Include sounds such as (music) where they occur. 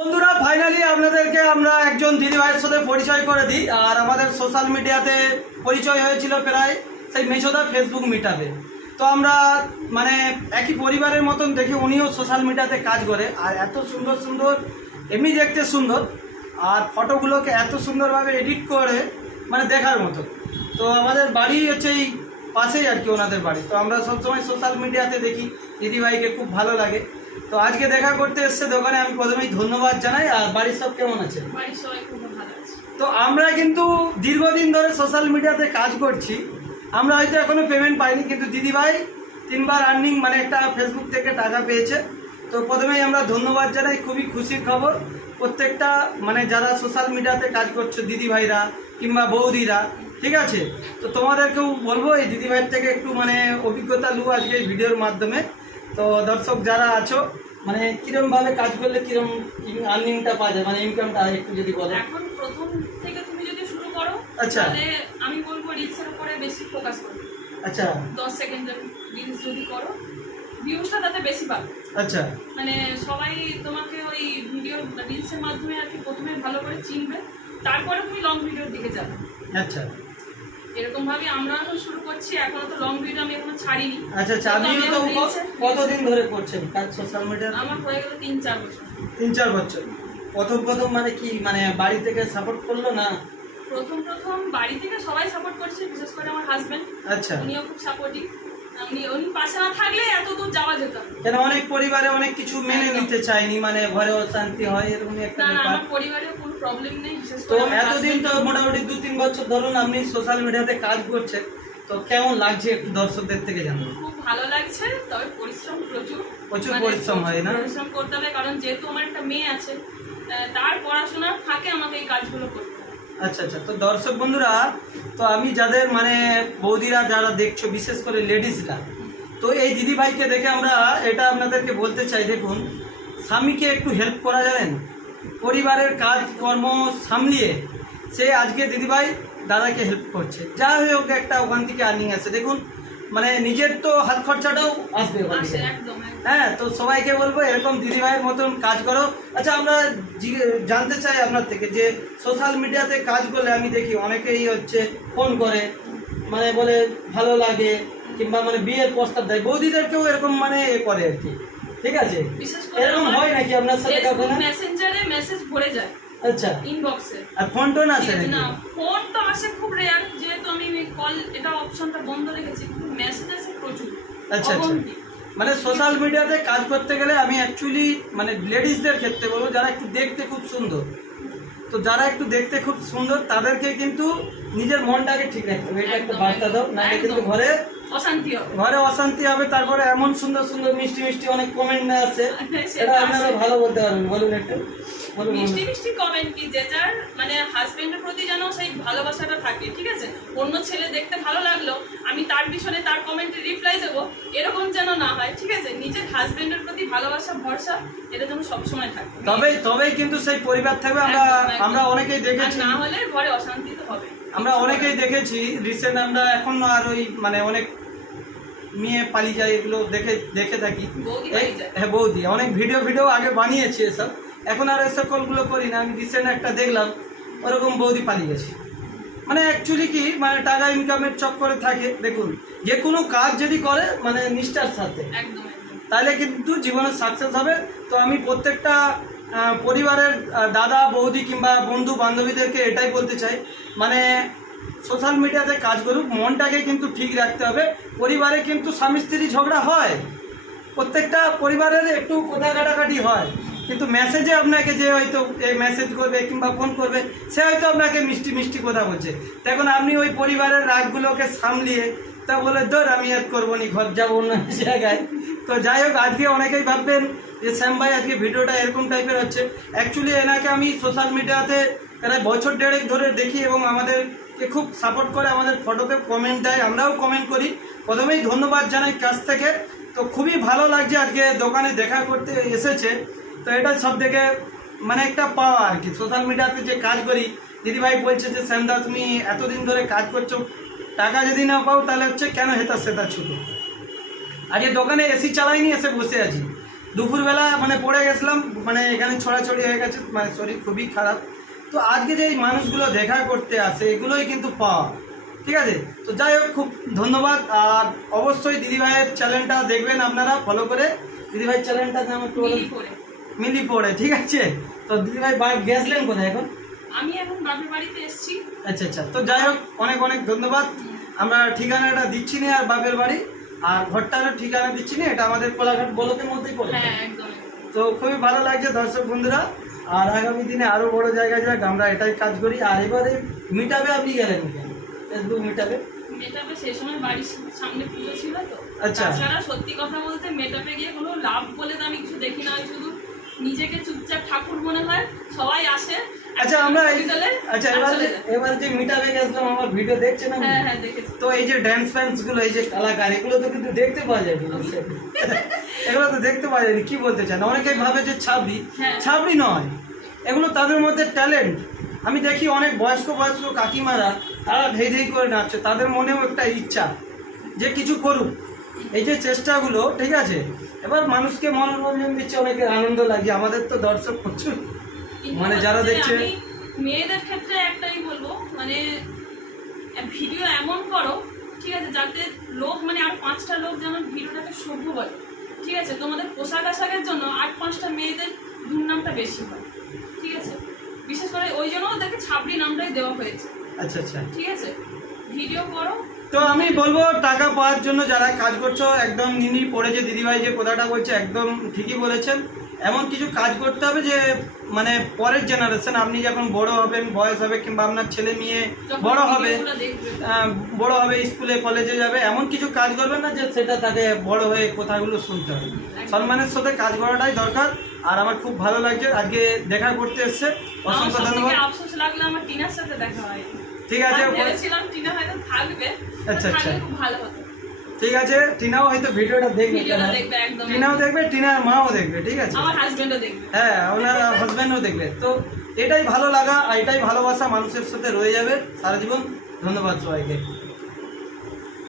বন্ধুরা ফাইনালি আপনাদেরকে আমরা একজন দিদিভাইয়ের সাথে পরিচয় করে দিই। আর আমাদের সোশ্যাল মিডিয়াতে পরিচয় হয়েছিল প্রায় সেই মেছোদা ফেসবুক মিটাপে তো আমরা মানে একই পরিবারের মতন দেখি, উনিও সোশ্যাল মিডিয়াতে কাজ করে। আর এত সুন্দর সুন্দর, এমনি দেখতে সুন্দর। আর ফটোগুলোকে এত সুন্দরভাবে এডিট করে মানে দেখার মতো। তো আমাদের বাড়ি হচ্ছে এই পাশেই আর কি ওনাদের বাড়ি। তো আমরা সবসময় সোশ্যাল মিডিয়াতে দেখি দিদিভাইকে খুব ভালো লাগে। তো আজকে দেখা করতে এসছে দোকানে আমি প্রথমেই ধন্যবাদ জানাই। আর বাড়ির সব কেমন আছে? তো আমরা কিন্তু দীর্ঘদিন ধরে সোশ্যাল মিডিয়াতে কাজ করছি। আমরা হয়তো এখনও পেমেন্ট পাইনি কিন্তু দিদিভাই তিনবার আর্নিং মানে একটা ফেসবুক থেকে টাকা পেয়েছে। তো প্রথমেই আমরা ধন্যবাদ জানাই খুবই খুশির খবর। প্রত্যেকটা মানে যারা সোশ্যাল মিডিয়াতে কাজ করছে দিদিভাইরা কিংবা বৌদিরা ঠিক আছে? তো তোমাদেরকেও বলব এই দিদিভাইয়ের থেকে একটু মানে অভিজ্ঞতা লু আজকে এই ভিডিওর মাধ্যমে। তো দর্শক যারা আছো মানে কিরমভাবে কাজ করলে কিরম আর্নিংটা পাওয়া যায়? মানে ইনকামটা একটু যদি বলো। এখন প্রথম থেকে তুমি যদি শুরু করো আচ্ছা। তাহলে আমি বলব রিলসের উপরে বেশি ফোকাস করো। আচ্ছা। দশ সেকেন্ডের রিলস যদি করো ভিউজটা তাতে বেশি পাবে। আচ্ছা। মানে সবাই তোমাকে ওই ভিডিও রিলসের মাধ্যমে আর কি প্রথমে ভালো করে চিনবে তারপরে তুমি লং ভিডিওর দিকে যাবে। আচ্ছা। এরকম ভাবে আমরা এখন শুরু করছি এখনও তো লং ভিডিও আমি এখনও ছাড়িনি। আচ্ছা তো কতদিন ধরে করছেন কাজ সোশ্যাল মিডিয়া আমার হয়ে গেল তিন চার বছর। তিন চার বছর। প্রথম প্রথম মানে কি? মানে বাড়ি থেকে সাপোর্ট করল না? প্রথম প্রথম বাড়ি থেকে সবাই সাপোর্ট করছে বিশেষ করে আমার হাজবেন্ড আচ্ছা। উনিও খুব সাপোর্টিভ উনি উনি পাশে না থাকলে এত দূর যাওয়া যেত না। কেন অনেক পরিবারে অনেক কিছু মেনে নিতে চায়নি মানে ঘরে অশান্তি হয় এরকম একটা ব্যাপার। আমার পরিবারেও কোনো প্রবলেম নেই বিশেষ তো এতদিন তো মোটামুটি দু তিন বছর ধরুন আপনি সোশ্যাল মিডিয়াতে কাজ করছেন তো কেমন লাগছে একটু দর্শকদের থেকে জানব খুব ভালো লাগছে তবে পরিশ্রম প্রচুর। প্রচুর মানে পরিশ্রম হয় না? পরিশ্রম করতে হবে কারণ যেহেতু আমার একটা মেয়ে আছে তার পড়াশোনার ফাঁকে আমাকে এই কাজগুলো করতে আচ্ছা আচ্ছা তো দর্শক বন্ধুরা তো আমি যাদের মানে বৌদিরা যারা দেখছ বিশেষ করে লেডিসরা তো এই দিদি ভাইকে দেখে আমরা এটা আপনাদেরকে বলতে চাই দেখুন স্বামীকে একটু হেল্প করা যাবেন পরিবারের কাজ কর্ম সামলিয়ে সে আজকে দিদিভাই দাদাকে হেল্প করছে। যা হয়ে হোক একটা ওখান থেকে আর্নিং আছে। দেখুন মানে নিজের তো হাত খরচাটাও আসবে। হ্যাঁ তো সবাইকে বলব এরকম দিদিভাইয়ের মতন কাজ করো। আচ্ছা আমরা জানতে চাই আপনার থেকে যে সোশ্যাল মিডিয়াতে কাজ করলে আমি দেখি অনেকেই হচ্ছে ফোন করে মানে বলে ভালো লাগে কিংবা মানে বিয়ের প্রস্তাব দেয়। বৌদিদেরকেও এরকম মানে এ করে আর কি। ঠিক আছে? এরকম হয় নাকি আপনার সাথে কখনো? মেসেঞ্জারে মেসেজ ভরে যায়। আচ্ছা। ইনবক্সে আর ফোন টোন আসে নাকি? না ফোন তো আসে খুব রেয়ার যেহেতু আমি কল এটা অপশনটা বন্ধ রেখেছি কিন্তু মেসেজ আসে প্রচুর। আচ্ছা, আচ্ছা। মানে সোশ্যাল মিডিয়াতে কাজ করতে গেলে আমি অ্যাকচুয়ালি মানে লেডিসদের ক্ষেত্রে বলব যারা একটু দেখতে খুব সুন্দর তো যারা একটু দেখতে খুব সুন্দর তাদেরকে কিন্তু নিজের মনটাকে ঠিক রাখতে হবে। এটা একটা বার্তা দাও না কিন্তু ঘরে অশান্তি হবে। ঘরে অশান্তি হবে তারপরে এমন সুন্দর সুন্দর মিষ্টি মিষ্টি অনেক কমেন্ট না আছে এটা আপনারা ভালো বলতে পারবেন বলুন একটু। মিষ্টি। মিষ্টি কমেন্ট কি যে যার মানে হাজবেন্ডের প্রতি যেন সেই ভালোবাসাটা থাকে ঠিক আছে? অন্য ছেলে দেখতে ভালো লাগল আমি তার পিছনে তার কমেন্টে রিপ্লাই দেবো এরকম যেন না হয় ঠিক আছে? নিজের হাজবেন্ডের প্রতি ভালোবাসা ভরসা এটা যেন সবসময় থাকে। তবেই তবেই কিন্তু সেই পরিবার থাকবে আমরা। আমরা অনেকেই দেখেছি। না হলে ঘরে অশান্তি তো হবে আমরা অনেকেই দেখেছি রিসেন্ট আমরা এখন আর ওই মানে অনেক মেয়ে পালিয়ে যায় এগুলো দেখে দেখে থাকি। হ্যাঁ বৌদি। অনেক ভিডিও ভিডিও আগে বানিয়েছি এসব। এখন আর এসব কলগুলো করি না আমি রিসেন্ট একটা দেখলাম ওরকম বৌদি পালিয়ে গেছে। মানে অ্যাকচুয়ালি কি মানে টাকা ইনকামের চক্করে থাকে দেখুন যে কোনো কাজ যদি করে মানে নিষ্ঠার সাথে তাহলে কিন্তু জীবনে সাকসেস হবে। তো আমি প্রত্যেকটা পরিবারের দাদা বৌদি কিংবা বন্ধু বান্ধবীদেরকে এটাই বলতে চাই মানে সোশ্যাল মিডিয়াতে কাজ করুক মনটাকে কিন্তু ঠিক রাখতে হবে। পরিবারে কিন্তু স্বামী স্ত্রী ঝগড়া হয়। প্রত্যেকটা পরিবারের একটু কথা কাটাকাটি হয়। কিন্তু মেসেজে আপনাকে যে হয়তো এই মেসেজ করবে কিংবা ফোন করবে, সে হয়তো আপনাকে মিষ্টি মিষ্টি কথা বলছে। তখন আপনি ওই পরিবারের রাগগুলোকে সামলিয়ে তা বলে, ধর, আমি আর করব নি, ঘর যাব অন্য জায়গায়। তো যাই হোক, আজকে অনেকেই ভাববেন যে, শ্যাম ভাই, আজকে ভিডিওটা এরকম টাইপের হচ্ছে। অ্যাকচুয়ালি এনাকে আমি সোশ্যাল মিডিয়াতে প্রায় বছর দেড়েক ধরে দেখি এবং আমাদেরকে খুব সাপোর্ট করে, আমাদের ফটোতে কমেন্ট দেয়। আমরাও কমেন্ট করি। প্রথমেই ধন্যবাদ জানাই কাছ থেকে। তো খুবই ভালো লাগছে আজকে দোকানে দেখা করতে এসেছে। তো এটা সব থেকে মানে একটা পাওয়া আর কি। সোশ্যাল মিডিয়াতে যে কাজ করি, দিদিভাই বলছে যে, শ্যামদা, তুমি এতদিন ধরে কাজ করছ, টাকা যদি না পাও তাহলে হচ্ছে কেন হেতা সেতা ছুটো? আজকে দোকানে এসি চালাইনি, এসে বসে আছি। দুপুরবেলা মানে পড়ে গেছিলাম মানে এখানে ছড়াছড়ি হয়ে গেছে মানে শরীর খুবই খারাপ। তো আজকে যে মানুষগুলো দেখা করতে আসে, এগুলোই কিন্তু পাওয়া। ঠিক আছে? তো যাই হোক, খুব ধন্যবাদ। আর অবশ্যই দিদিভাইয়ের চ্যানেলটা দেখবেন আপনারা ফলো করে। দিদিভাইয়ের চ্যানেলটা নাম একটু মিলি পড়ে ঠিক আছে? তো দিদিভাই বা- গেছিলেন কোথায় এখন? আমি এখন বাপের বাড়িতে এসেছি। আচ্ছা আচ্ছা। তো যাই হোক অনেক অনেক ধন্যবাদ। আমরা ঠিকানাটা দিচ্ছি না আর বাপের বাড়ি আর ঘরটারও ঠিকানা দিচ্ছি না এটা আমাদের কোলাঘাট বলকের মধ্যেই পড়ে হ্যাঁ একদম। তো খুবই ভালো লাগছে দর্শক বন্ধুরা আর আগামী দিনে আরও বড় জায়গায় যাক আমরা এটাই কাজ করি। আর এবারে মিটাবে আপনি গেলেন ফেসবুক মিটাবে? মেটাপে সেই সময় বাড়ির সামনে পুজো ছিল তো। আচ্ছা। সত্যি কথা বলতে মেটাপে গিয়ে কোনো লাভ বলে তো আমি কিছু দেখি না শুধু নিজেকে চুপচাপ ঠাকুর মনে হয় সবাই আসে আচ্ছা আমরা আচ্ছা এবার। এবার যে মিটাবে গেছিলাম আমার ভিডিও দেখছেন আপনি? হ্যাঁ হ্যাঁ দেখেছি তো এই যে ড্যান্স ফ্যান্সগুলো এই যে কালাকার এগুলো তো কিন্তু দেখতে পাওয়া যায় না। (laughs) এগুলো তো দেখতে পাওয়া যায়নি কি বলতে চান অনেকেই ভাবে যে ছাবড়ি হ্যাঁ। ছাবড়ি নয় এগুলো তাদের মধ্যে ট্যালেন্ট আমি দেখি অনেক বয়স্ক বয়স্ক কাকিমারা তারা ধেই ধেই করে নাচছে তাদের মনেও একটা ইচ্ছা যে কিছু করুক এই যে চেষ্টাগুলো ঠিক আছে এবার মানুষকে মনোরঞ্জন দিচ্ছে অনেকের আনন্দ লাগে আমাদের তো দর্শক প্রচুর। মানে যারা দেখছে- মেয়েদের ক্ষেত্রে একটাই বলব মানে ভিডিও এমন করো ঠিক আছে যাতে লোক মানে আর পাঁচটা লোক যেন ভিডিওটাকে সভ্য বলে। ঠিক আছে তোমাদের পোশাক আশাকের জন্য আট পাঁচটা মেয়েদের দুর্নামটা বেশি হয়। ঠিক আছে বিশেষ করে ওই জন্য ওদেরকে ছাবড়ি নামটাই দেওয়া হয়েছে। আচ্ছা আচ্ছা। ঠিক আছে ভিডিও করো তো আমি বলব টাকা পাওয়ার জন্য যারা কাজ করছ একদম নিনি পড়ে যে দিদিভাই যে কথাটা বলছে একদম ঠিকই বলেছেন। এমন কিছু কাজ করতে হবে যে মানে পরের জেনারেশন আপনি যখন বড় হবেন বয়স হবে কিংবা আপনার ছেলে মেয়ে বড় হবে বড় হবে স্কুলে কলেজে যাবে এমন কিছু কাজ করবেন না যে সেটা তাকে বড় হয়ে কথাগুলো শুনতে হবে। সম্মানের সাথে কাজ করাটাই দরকার আর আমার খুব ভালো লাগছে আজকে দেখা করতে এসছে। অসংখ্য ধন্যবাদ। আফসোস লাগল আমার টিনার সাথে দেখা হয়। ঠিক আছে ভেবেছিলাম টিনা হয়তো থাকবে আচ্ছা, আচ্ছা। খুব ভালো হতো। ঠিক আছে টিনাও হয়তো ভিডিওটা দেখবে টিনাও দেখবে টিনার মাও দেখবে ঠিক আছে? আমার হাজবেন্ডও দেখবে। হ্যাঁ ওনার হাজবেন্ডও দেখবে। তো এটাই ভালো লাগা আর এটাই ভালোবাসা মানুষের সাথে রয়ে যাবে সারা জীবন ধন্যবাদ সবাইকে।